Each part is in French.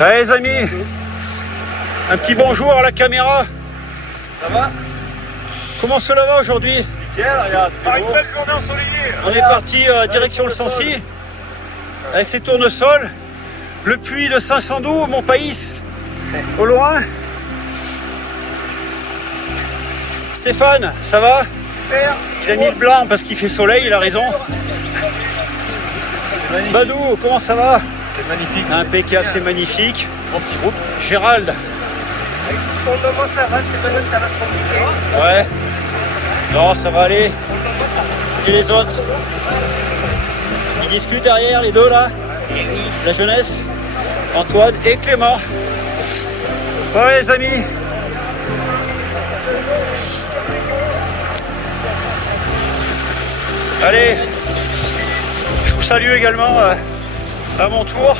Allez les amis, un petit bonjour à la caméra. Ça va? Comment cela va aujourd'hui? Nickel, regarde. Une belle journée ensoleillée. On est parti direction le Sancy avec ses tournesols, le puits de Saint-Sandoux, mon pays, au loin. Stéphane, ça va? Super. Il a mis le blanc parce qu'il fait soleil, il a raison. Badou, comment ça va? C'est magnifique. Impeccable, c'est magnifique. Mon petit groupe. Gérald. Pour le moment ça va, c'est pas nous que ça va se compliquer. Ouais. Non, ça va aller. Et les autres? Ils discutent derrière, les deux là? La jeunesse? Antoine et Clément. Ouais les amis. Allez, je vous salue également à mon tour.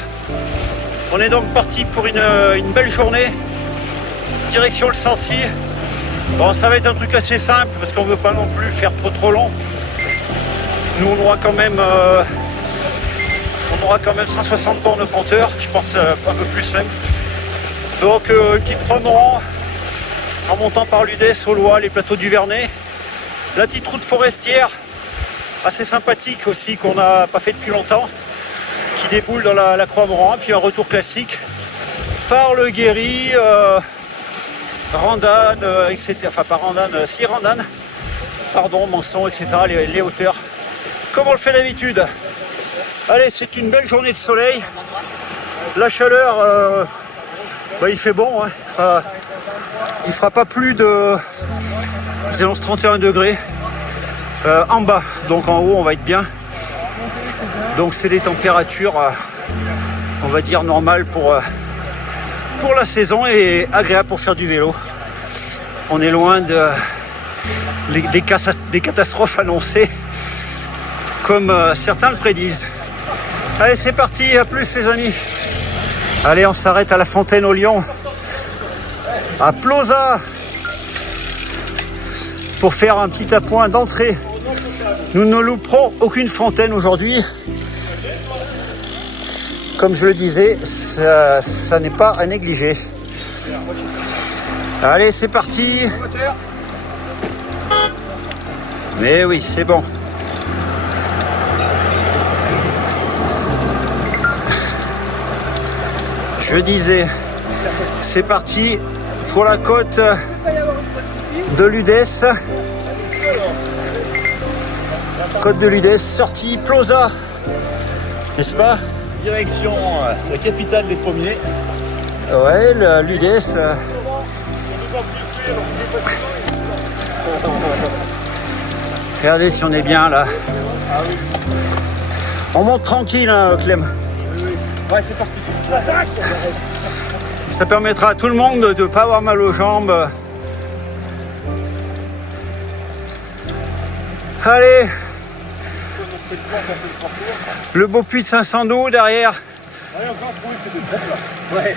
On est donc parti pour une belle journée. Direction le Sancy. Bon, ça va être un truc assez simple parce qu'on ne veut pas non plus faire trop long. Nous on aura quand même 160 bornes de compteur, je pense un peu plus même. Donc une petite promenade en montant par l'Udès, au Lois, les plateaux du Vernet. La petite route forestière, assez sympathique aussi, qu'on n'a pas fait depuis longtemps, qui déboule dans la Croix-Moran, puis un retour classique par le Guéry, Randane, etc. Enfin pas Randane, si Randane, pardon, Manson, etc. Les hauteurs, comme on le fait d'habitude. Allez, c'est une belle journée de soleil. La chaleur, il fait bon, hein. Il fera pas plus de 31 degrés en bas, donc en haut on va être bien. Donc c'est des températures, on va dire normales pour la saison et agréable pour faire du vélo. On est loin des catastrophes annoncées, comme certains le prédisent. Allez, c'est parti, à plus les amis. Allez, on s'arrête à la Fontaine au Lion, à Ploza, pour faire un petit appoint d'entrée. Nous ne louperons aucune fontaine aujourd'hui. Comme je le disais, ça n'est pas à négliger. Allez, c'est parti. Mais oui, c'est bon. Je disais, c'est parti pour la côte de l'Udès. Côte de l'Udès, sortie Ploza, n'est-ce pas? Direction la capitale des pommiers. Ouais, l'Udès. Regardez si on est bien là. On monte tranquille, hein, Clem. Ouais, c'est parti. Ça permettra à tout le monde de ne pas avoir mal aux jambes. Allez, le beau puits de Saint-Sandoux derrière. Ouais.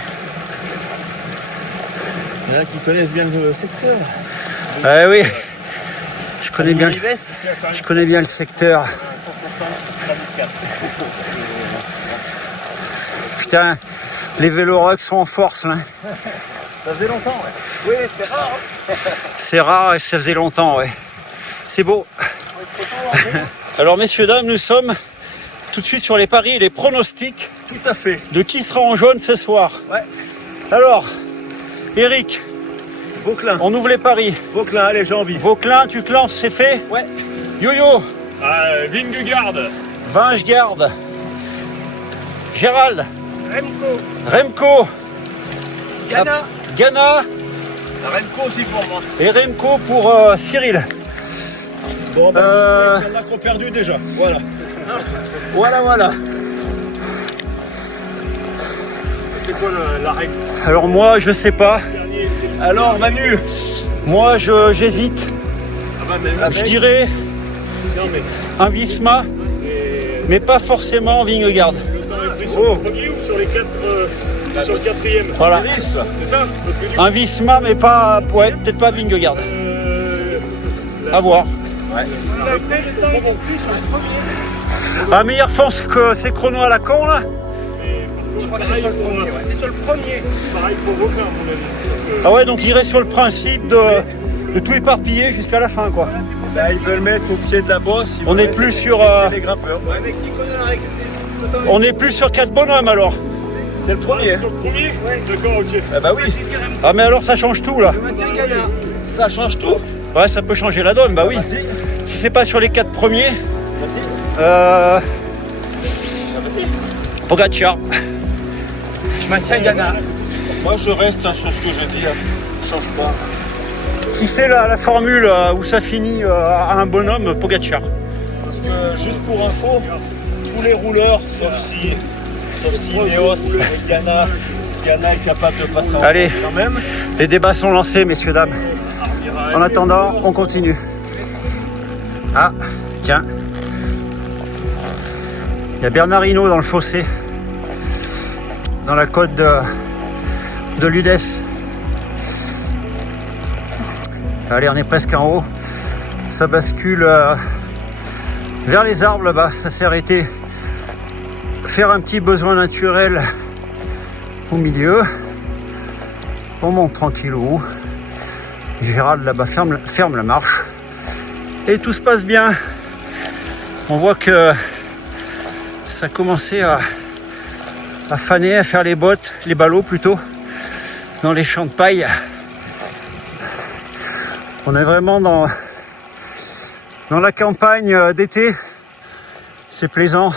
Il y en a qui connaissent bien le secteur. Oui, je connais bien le secteur. Putain, les vélorocs sont en force là. Ça faisait longtemps, ouais. Oui, c'est rare. Hein. C'est rare et ça faisait longtemps, ouais. C'est beau. Alors messieurs, dames, nous sommes tout de suite sur les paris et les pronostics. Tout à fait. De qui sera en jaune ce soir. Ouais. Alors, Eric, Vauclin. on ouvre les paris. Vauclin, allez, j'ai envie. Vauclin, tu te lances, c'est fait? Ouais. Yo-yo, Vingegaard. Vingegaard, Gérald, Remco, Remco, Ghana, Ghana Remco aussi pour moi. et Remco pour Cyril. Bon, il y en a qu'on perdu déjà. Voilà. Voilà. C'est quoi la règle? Alors moi, je sais pas. Alors, Manu. Moi, j'hésite. Je dirais Non, mais un Visma, mais pas forcément Vingegaard. le temps est pris sur le premier ou sur les quatre, sur le quatrième? Voilà. C'est ça? Parce que du coup, Un Visma, mais pas, ouais, peut-être pas Vingegaard. À voir. Ah, mais ils refont ces chronos à la con là. je crois que c'est ça le premier, ouais. sur le premier. Pareil pour Vaupin, à mon avis. Parce que Ah ouais, donc il irait sur le principe de tout éparpiller jusqu'à la fin, quoi. Là, ils veulent mettre au pied de la bosse. On est plus sur... les grimpeurs. Ouais, mais qui connaît la règle, c'est... on est plus sur 4 bonhommes, alors. C'est le premier. sur le premier, d'accord, ok. Ah bah oui. Ah, mais alors, ça change tout, là. Ça change tout. Ouais, ça peut changer la donne, bah oui. Vas-y. Si c'est pas sur les 4 premiers, Vas-y. Pogacar. Je maintiens Ghana. Moi, je reste sur ce que j'ai dit. Je change pas. Si c'est la formule où ça finit à un bonhomme, Pogacar. Parce que, juste pour info, tous les rouleurs, sauf si Ineos et Ghana est capable de passer en Allez. quand même. Les débats sont lancés, messieurs, dames. En attendant, on continue. Ah, tiens. Il y a Bernard Hinault dans le fossé. Dans la côte de l'Udès. Allez, on est presque en haut. Ça bascule vers les arbres là-bas. Ça s'est arrêté. Faire un petit besoin naturel au milieu. On monte tranquillou. Gérald là-bas ferme la marche. Et tout se passe bien. On voit que ça a commencé à faner, à faire les bottes, les ballots plutôt, dans les champs de paille. On est vraiment dans la campagne d'été. C'est plaisant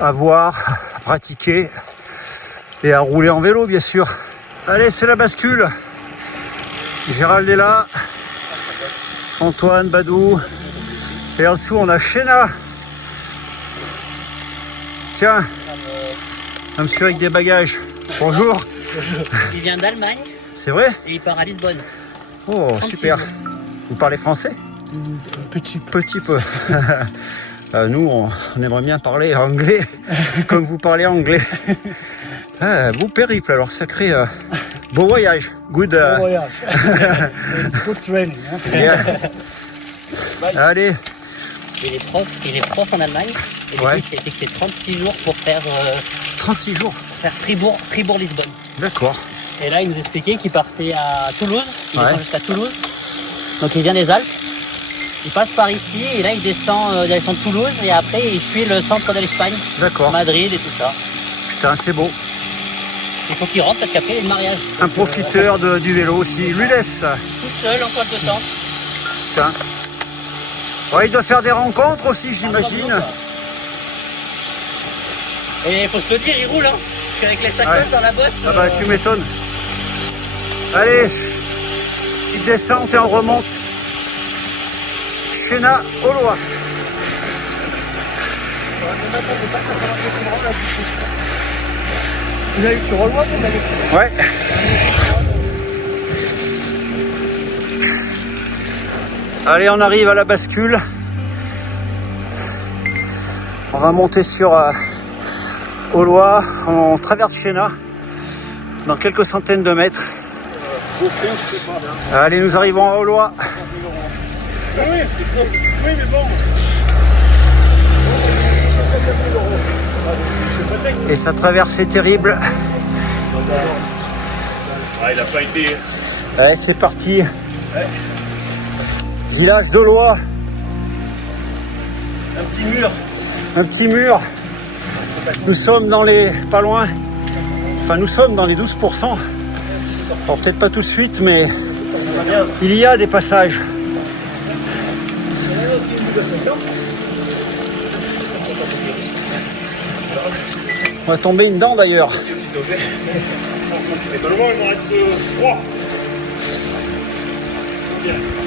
à voir, à pratiquer et à rouler en vélo, bien sûr. Allez, c'est la bascule. Gérald est là. Antoine, Badou. Et en dessous, on a Chéna. Tiens, un monsieur avec des bagages. Bonjour. Il vient d'Allemagne C'est vrai? et il part à Lisbonne. Oh, 36 super. jours. Vous parlez français? Petit peu. Nous, on aimerait bien parler anglais, comme vous parlez anglais. Ah, beau périple, alors sacré. Beau voyage. Good. Voyage. Good training. Hein. Yeah. Allez, Il est prof en Allemagne. Et du Ouais. coup, il s'est fixé 36 jours pour faire 36 jours. Fribourg-Lisbonne. D'accord. Et là, il nous expliquait qu'il partait à Toulouse. Il Ouais. descend jusqu'à Toulouse. Donc, il vient des Alpes. Il passe par ici et là, il descend Toulouse. Et après, il suit le centre de l'Espagne. D'accord. Madrid et tout ça. Putain, c'est beau. Il faut qu'il rentre parce qu'après, il y a le mariage. Un profiteur du vélo aussi. L'Udès. Tout seul en toile de temps. Putain. Ouais, il doit faire des rencontres aussi, j'imagine. Et il faut se le dire, il roule. Hein. Parce qu'avec les sacoches Ouais. dans la bosse. Ah bah, tu m'étonnes. Allez, petite descente et on remonte. Chéna, Aulois. Vous allez sur Rollois, vous allez... Ouais. Allez, on arrive à la bascule. On va monter sur Aulois. On traverse Chéna dans quelques centaines de mètres. Allez, nous arrivons à Aulois. Oui, mais bon. Et sa traversée terrible. Ah, il a pas été. Allez, c'est parti. Village d'Aulois. Un petit mur. Un petit mur. Nous sommes dans les... pas loin. Enfin, nous sommes dans les 12%. Alors, peut-être pas tout de suite, mais il y a des passages. On va tomber une dent d'ailleurs. Seulement, il me reste 3.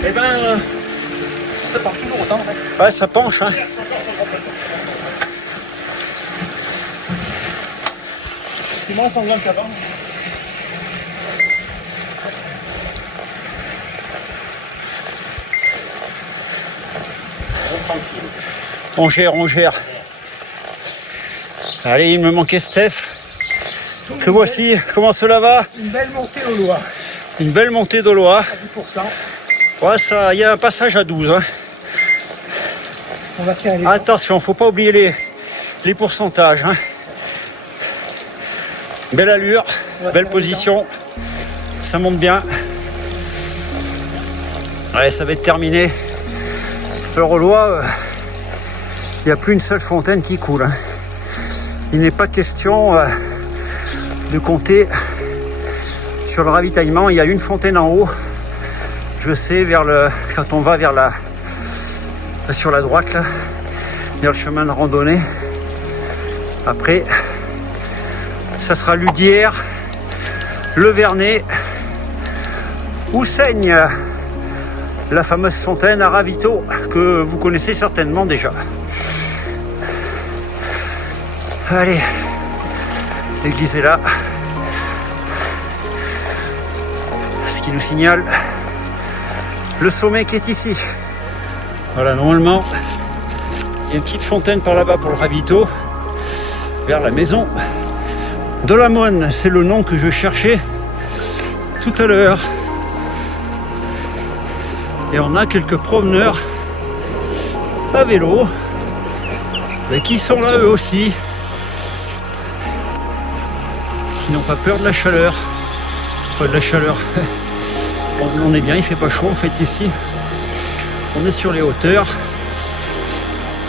Eh ben, ça part toujours autant. Ouais, ça penche, hein. C'est moins sanglant qu'avant. On gère, on gère. Allez, il me manquait Steph. Que voici. Comment cela va? Une belle montée au Loir, Une belle montée d'Aulois. à 10%. Ouais, ça, il y a un passage à 12. Hein. On va serrer les Attention, faut pas oublier les pourcentages. Hein. Belle allure, belle position. Ça monte bien. Allez, ça va être terminé. Le Rolois, il n'y a plus une seule fontaine qui coule. Hein. Il n'est pas question de compter sur le ravitaillement. Il y a une fontaine en haut. Je sais, quand on va sur la droite, là, vers le chemin de randonnée. Après, ça sera Ludière, Le Vernet, où saigne la fameuse fontaine à ravito que vous connaissez certainement déjà. Allez, l'église est là. Ce qui nous signale le sommet qui est ici. Voilà, normalement, il y a une petite fontaine par là-bas pour le ravito, vers la maison de la Monne. C'est le nom que je cherchais tout à l'heure. Et on a quelques promeneurs à vélo qui sont là eux aussi, qui n'ont pas peur de la chaleur. Enfin, de la chaleur. On est bien, il fait pas chaud en fait ici. On est sur les hauteurs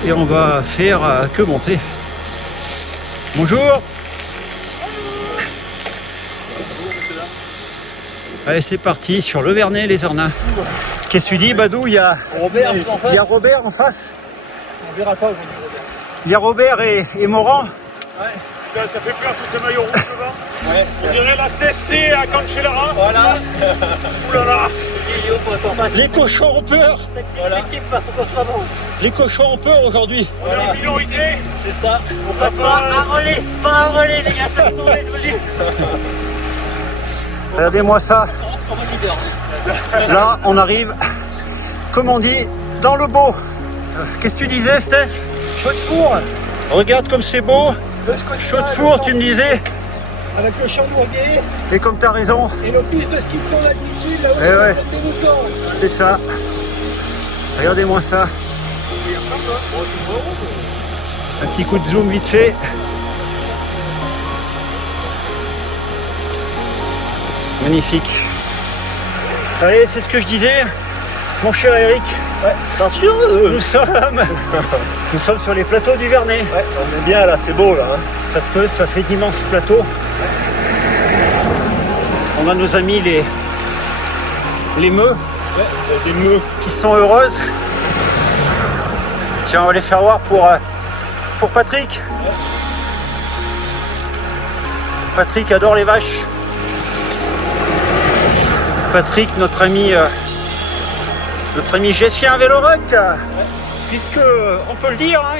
et on va faire que monter. Bonjour. Allez, c'est parti sur Le Vernet, les Arnins. Qu'est-ce que tu dis, Badou? Il y a Robert en face. Il y a Robert en face. On verra pas aujourd'hui. Il y a Robert et Morand. Ouais. Là, ça fait peur sur ce maillot rouge devant. Ouais. On dirait la CSC à Cancellara. Voilà. Oulala. Les cochons ont peur. Voilà. Les cochons ont peur aujourd'hui. On est en minorité. C'est ça. On passe pas Pas un relais, les gars, ça tombe, je vous dis. Regardez-moi ça. Là, on arrive, comme on dit, dans le beau. Qu'est-ce que tu disais, Steph? Chaud de four. Regarde comme c'est beau. Chaud de four, tu me disais. Avec le champ d'Ourguet Et comme tu as raison, et nos pistes de ski de fond d'altitude, là où Eh ouais. des moutons. c'est ça. Regardez-moi ça. Un petit coup de zoom vite fait. Magnifique. Allez, c'est ce que je disais, mon cher Eric. Ouais. Attention. Nous sommes sur les plateaux du Vernet. Ouais, on est bien là, c'est beau là. Hein. Parce que ça fait d'immenses plateaux. On a nos amis les meux Ouais, des meux. qui sont heureuses. Tiens, on va les faire voir pour Patrick. Patrick adore les vaches. Patrick, notre ami Gessien Véloroc, puisque on peut le dire, hein,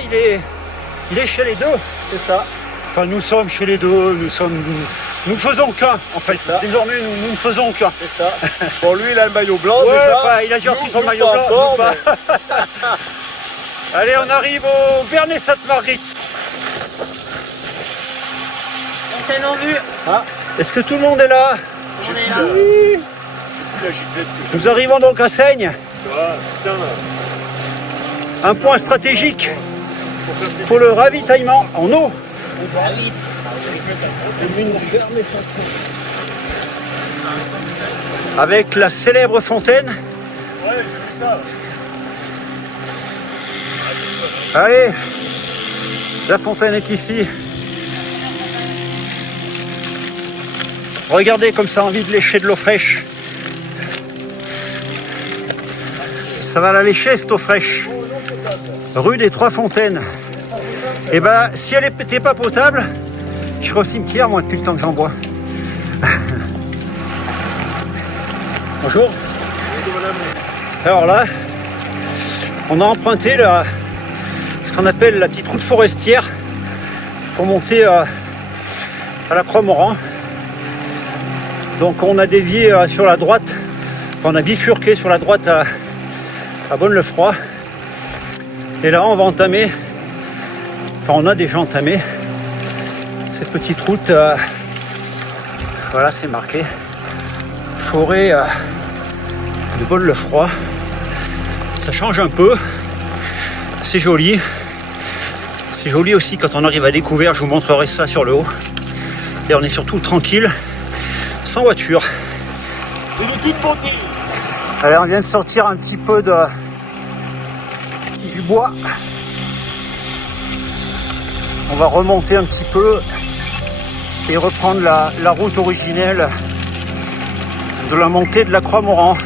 il est chez les deux. C'est ça. Enfin, nous sommes chez les deux, nous faisons qu'un, en fait. C'est ça. Désormais, nous ne faisons qu'un. C'est ça. Bon, lui, il a le maillot blanc Ouais, déjà. bah, il a déjà reçu son Nous, maillot pas blanc. encore, nous, pas. Allez, on arrive au Vernet-Sainte-Marguerite. Fontaine en vue. Est-ce que tout le monde est là? On est là. Oui. Nous arrivons donc à Seigne, un point stratégique pour le ravitaillement en eau. Avec la célèbre fontaine. Ouais, j'ai vu ça. Allez, la fontaine est ici. Regardez comme ça a envie de lécher de l'eau fraîche. Ça va la lécher cette eau fraîche. Rue des Trois Fontaines. Et ben, si elle n'était pas potable, je serais au cimetière moi depuis le temps que j'en bois. Bonjour. Alors là, on a emprunté ce qu'on appelle la petite route forestière pour monter à la Croix-Morand. Donc on a dévié sur la droite, enfin, on a bifurqué sur la droite à Bonne-le-Froid. Et là on va entamer, enfin on a déjà entamé cette petite route, voilà c'est marqué, forêt de Bonne-le-Froid. Ça change un peu, c'est joli. C'est joli aussi quand on arrive à découvert, je vous montrerai ça sur le haut. Et on est surtout tranquille, sans voiture. Et de toute beauté. Allez, on vient de sortir un petit peu du bois. On va remonter un petit peu et reprendre la route originelle de la montée de la Croix-Moran.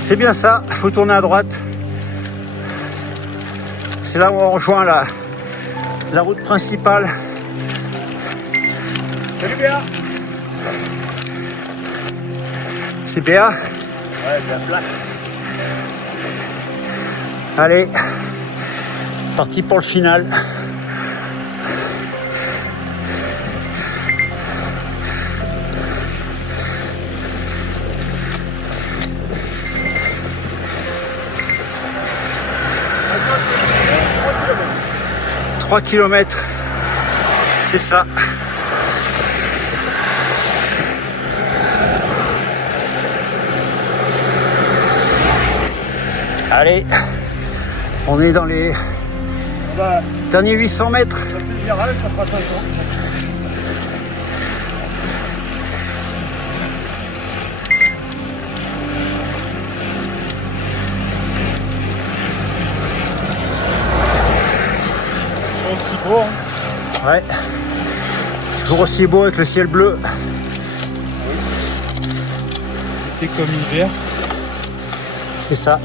C'est bien ça, il faut tourner à droite. C'est là où on rejoint la route principale. Salut Béa. C'est Béa. Ouais, de la place. Allez, parti pour le final. « 3 km, c'est ça. Allez, on est dans les derniers 800 mètres. Ça c'est viral, ça fera 500. Aussi beau, hein. Ouais, toujours aussi beau avec le ciel bleu. C'est comme l'hiver. C'est ça.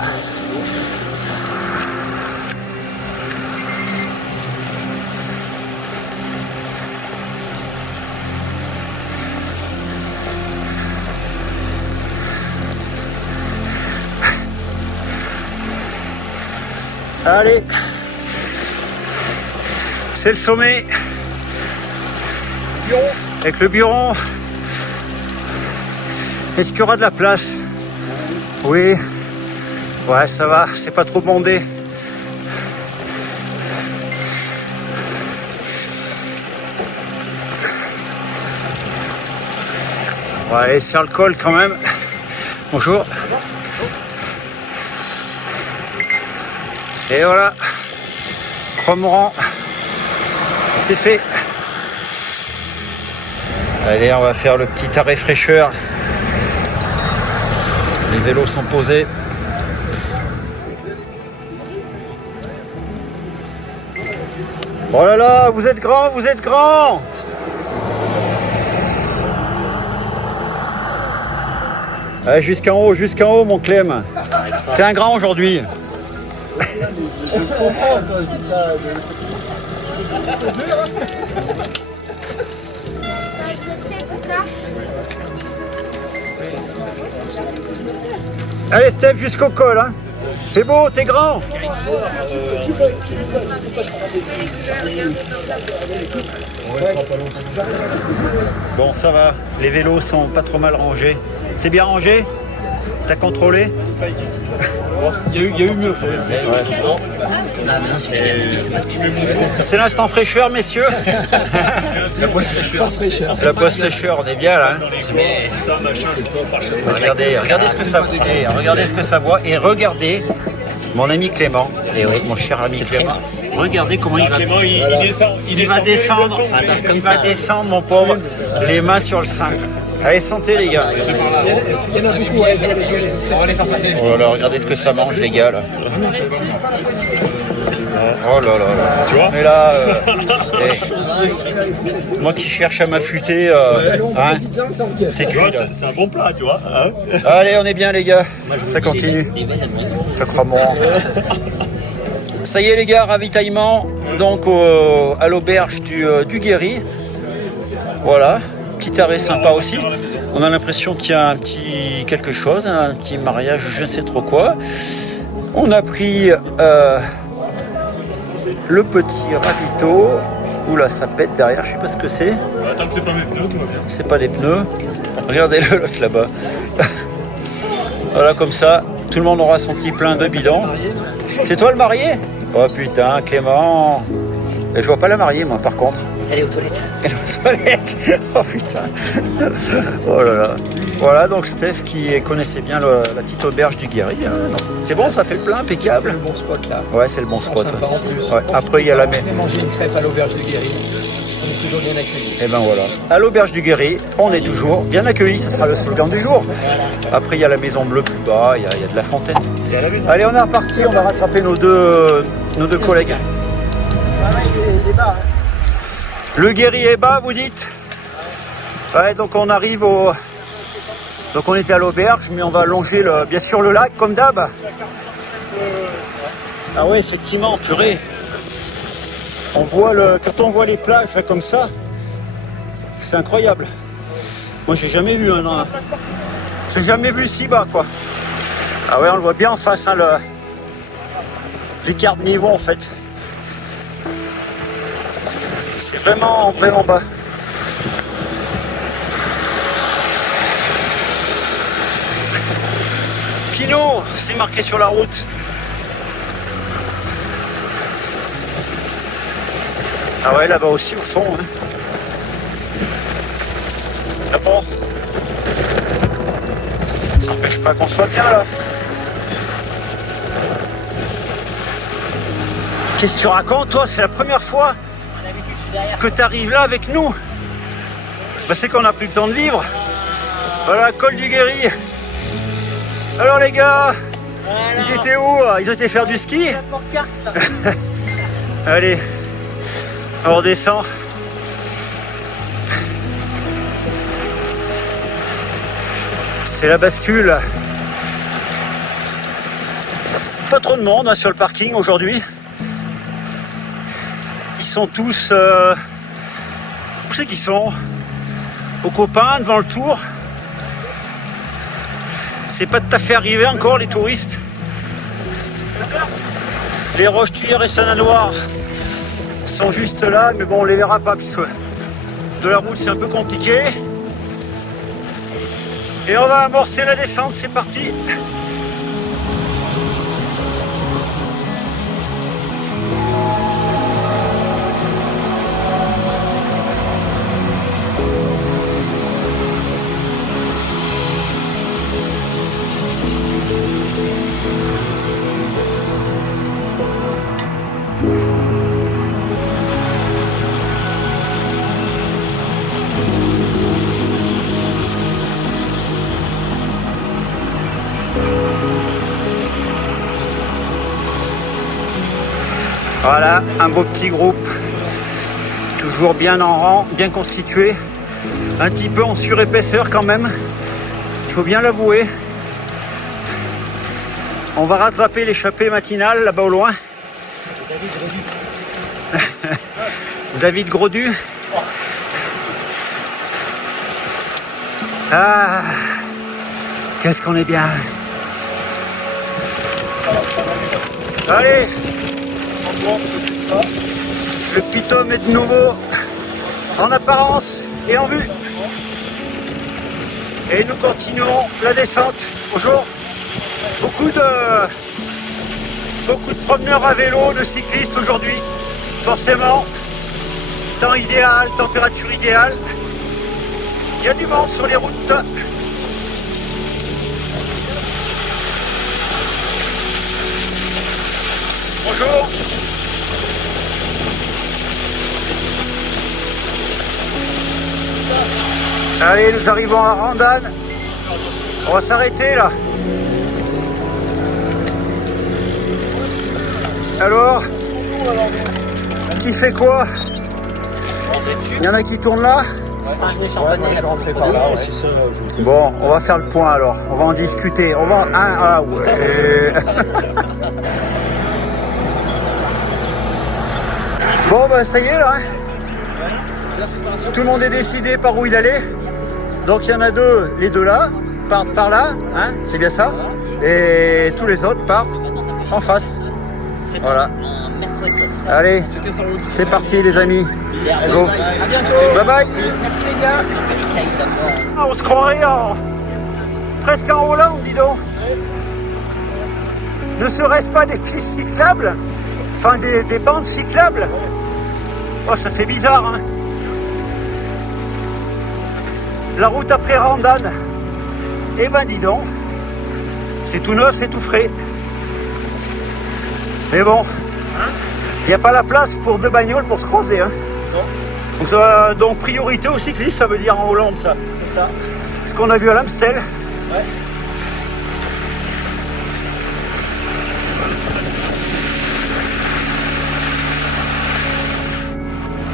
Allez, c'est le sommet avec le bureau. Est-ce qu'il y aura de la place? Oui, ouais, ça va, c'est pas trop bondé. On va aller sur le col quand même. Bonjour. Et voilà, Croix-Moran, c'est fait. Allez, on va faire le petit arrêt fraîcheur. Les vélos sont posés. Oh là là, vous êtes grand, vous êtes grand. Allez, jusqu'en haut, mon Clem. T'es un grand aujourd'hui. Je comprends quand je dis ça. Allez, Steph, jusqu'au col. Hein. C'est beau, t'es grand. Bon, ça va. Les vélos sont pas trop mal rangés. C'est bien rangé? T'as contrôlé? Il y a eu mieux quand même. C'est l'instant fraîcheur, messieurs. La poisse fraîcheur, on est bien là. Hein. Regardez ce que ça boit. Regardez ce que ça boit. Et regardez mon ami Clément, mon cher ami Clément. Regardez comment il va. Clément, il descend. Il va descendre. Il va descendre, mon pauvre, les mains sur le cintre. Allez, santé les gars. Il y en a beaucoup, allez, on va les faire passer. Oh là là, regardez ce que ça mange les gars là. Oh là là là. Tu vois? Mais là, moi qui cherche à m'affûter, hein, c'est Tu vois, cuit là. c'est un bon plat, tu vois. Hein. Allez, on est bien les gars, ça continue. Je crois bon. Ça y est les gars, ravitaillement donc à l'auberge du Guéry. Voilà, petit arrêt sympa aussi. On a l'impression qu'il y a un petit quelque chose, un petit mariage, je ne sais trop quoi. On a pris le petit ravito. Oula, ça pète derrière, je sais pas ce que c'est. Attends, c'est pas mes pneus, tout va bien. C'est pas des pneus. Regardez-le l'autre là-bas. Voilà, comme ça, tout le monde aura son petit plein de bidon. C'est toi le marié? Oh putain, Clément. Et je vois pas la mariée, moi, par contre. Elle est aux toilettes. Elle est aux toilettes. Oh putain. Oh là là. Voilà donc Steph qui connaissait bien la petite auberge du Guéry. C'est bon, ça fait le plein, impeccable. C'est le bon spot là. Ouais, c'est le bon spot. Sympa en plus. Ouais. Après il y a la mer. On a mangé une crêpe à l'auberge du Guéry. On est toujours bien accueillis. Et ben voilà. À l'auberge du Guéry, on est toujours bien accueillis. Ce sera le slogan du jour. Après il y a la Maison Bleue plus bas, il y a de la fontaine. Allez, on est reparti, on va rattraper nos deux collègues. Le Guéry est bas, vous dites? Ouais, donc on arrive au... Donc on était à l'auberge, mais on va longer bien sûr le lac, comme d'hab. Ah ouais, effectivement, purée. Quand on voit les plages là, comme ça, c'est incroyable. Moi j'ai jamais vu j'ai jamais vu si bas quoi. Ah ouais, on le voit bien en face, hein, l'écart de niveau en fait. C'est vraiment bas. Pinot, c'est marqué sur la route. Ah ouais, là-bas aussi au fond. Hein. Ah bon, ça n'empêche pas qu'on soit bien là. Qu'est-ce que tu racontes toi? C'est la première fois que tu arrives là avec nous. Bah, c'est qu'on n'a plus le temps de vivre. Voilà, col du Guéry. Alors les gars, ils étaient où? Ils étaient faire du ski. Allez, on redescend. C'est la bascule. Pas trop de monde hein, sur le parking aujourd'hui. Ils sont tous... Où c'est qu'ils sont? Aux copains devant le tour. C'est pas tout à fait arrivé encore les touristes. Les Roches-Tuyères et Sananoir sont juste là, mais bon on les verra pas puisque de la route c'est un peu compliqué. Et on va amorcer la descente, c'est parti. Voilà, un beau petit groupe, toujours bien en rang, bien constitué, un petit peu en surépaisseur quand même, il faut bien l'avouer. On va rattraper l'échappée matinale là-bas au loin. David Grodu. Ah, qu'est-ce qu'on est bien. Allez. Le Pitom est de nouveau en apparence et en vue. Et nous continuons la descente. Bonjour. Beaucoup de promeneurs à vélo, de cyclistes aujourd'hui. Forcément, temps idéal, température idéale. Il y a du monde sur les routes. Bonjour. Allez, nous arrivons à Randane. On va s'arrêter là. Alors, qui fait quoi? Il y en a qui tournent là? Bon, on va faire le point alors. On va en discuter. On va... Ah ouais. Bon, bah ça y est là. Hein. Tout le monde est décidé par où il allait. Donc il y en a deux, les deux là, partent par là, hein, c'est bien ça. Et tous les autres partent en face. Voilà. Allez, c'est parti les amis. Go. À bientôt. Bye bye. Merci les gars. Ah, on se croirait presque en Hollande, dis donc. Ne serait-ce pas des pistes cyclables? Enfin des bandes cyclables? Oh, ça fait bizarre, hein. La route après Randan. Eh ben dis donc, c'est tout neuf, c'est tout frais. Mais bon, il n'y a pas la place pour deux bagnoles pour se croiser. Hein. Donc priorité aux cyclistes, ça veut dire en Hollande, ça. C'est ça. Ce qu'on a vu à l'Amstel. Ouais.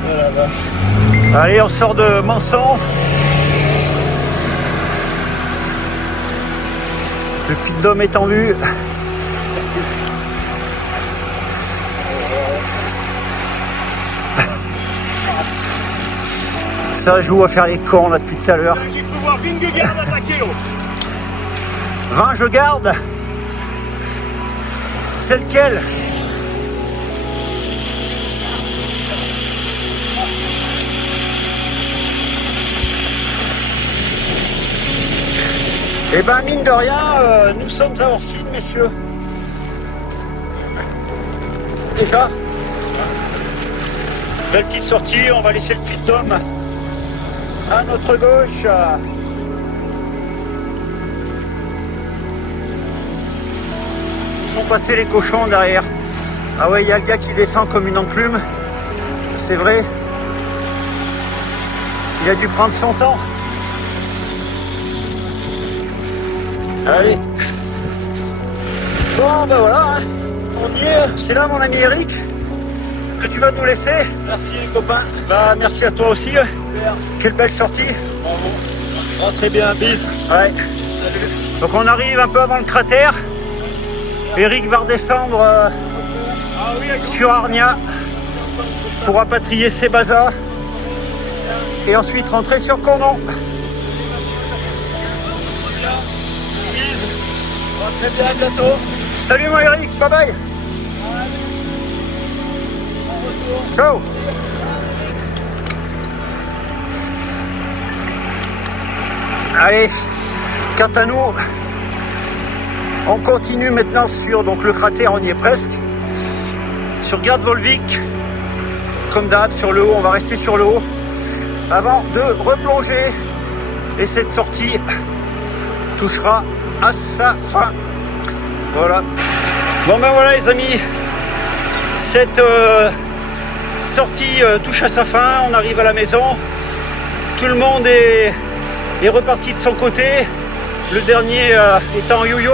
Voilà, bah. Allez, on sort de Manson. Le Puy de Dôme est en vue. Ça joue à faire les cons là depuis tout à l'heure. J'ai pu voir Vingegaard attaquer l'eau. 20 je garde. C'est lequel? Eh ben mine de rien, nous sommes à Orsine, messieurs. Déjà. Belle petite sortie, on va laisser le Puy de Dôme à notre gauche. Ils sont passés les cochons derrière. Ah ouais, il y a le gars qui descend comme une enclume. C'est vrai. Il a dû prendre son temps. Allez. Bon ben voilà, hein. On y est. C'est là mon ami Eric que tu vas nous laisser. Merci les copains. Bah merci à toi aussi. Super. Quelle belle sortie. Bravo. Rentrez bien, bis. Ouais. Donc on arrive un peu avant le cratère. Eric va redescendre sur Arnia pour rapatrier ses bazars et ensuite rentrer sur Condon. Rentrez bien, à bientôt. Salut mon Eric, bye bye. Ciao. Allez, quant à nous, on continue maintenant sur donc, le cratère, on y est presque. Sur Gerd Volvic, comme d'hab, sur le haut, on va rester sur le haut avant de replonger. Et cette sortie touchera à sa fin. Voilà. Bon ben voilà les amis, cette sortie touche à sa fin, on arrive à la maison. Tout le monde est reparti de son côté. Le dernier étant Yo-Yo,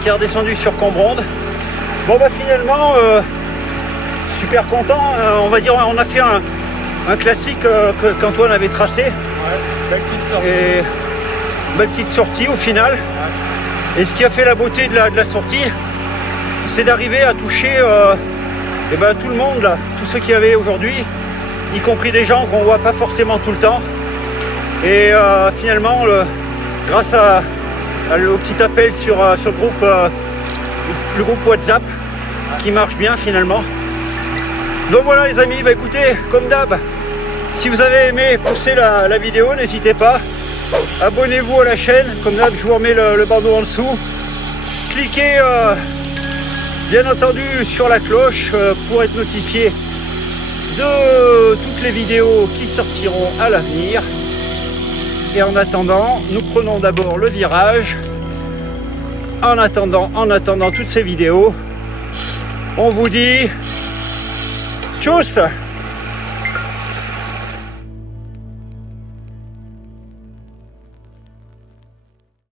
qui est redescendu sur Combronde. Bon bah finalement, super content. On va dire, on a fait un classique qu'Antoine avait tracé. Ouais, belle petite sortie. Et belle petite sortie au final. Et ce qui a fait la beauté de la sortie, c'est d'arriver à toucher tout le monde, là, tous ceux qu'il y avait aujourd'hui, y compris des gens qu'on ne voit pas forcément tout le temps. Et finalement, grâce au petit appel sur le groupe WhatsApp, qui marche bien finalement. Donc voilà les amis, bah écoutez, comme d'hab, si vous avez aimé, poussez la vidéo, n'hésitez pas. Abonnez-vous à la chaîne, comme d'hab, je vous remets le bandeau en dessous. Cliquez bien entendu sur la cloche pour être notifié de toutes les vidéos qui sortiront à l'avenir. Et en attendant, nous prenons d'abord le virage. En attendant toutes ces vidéos, on vous dit tchuss!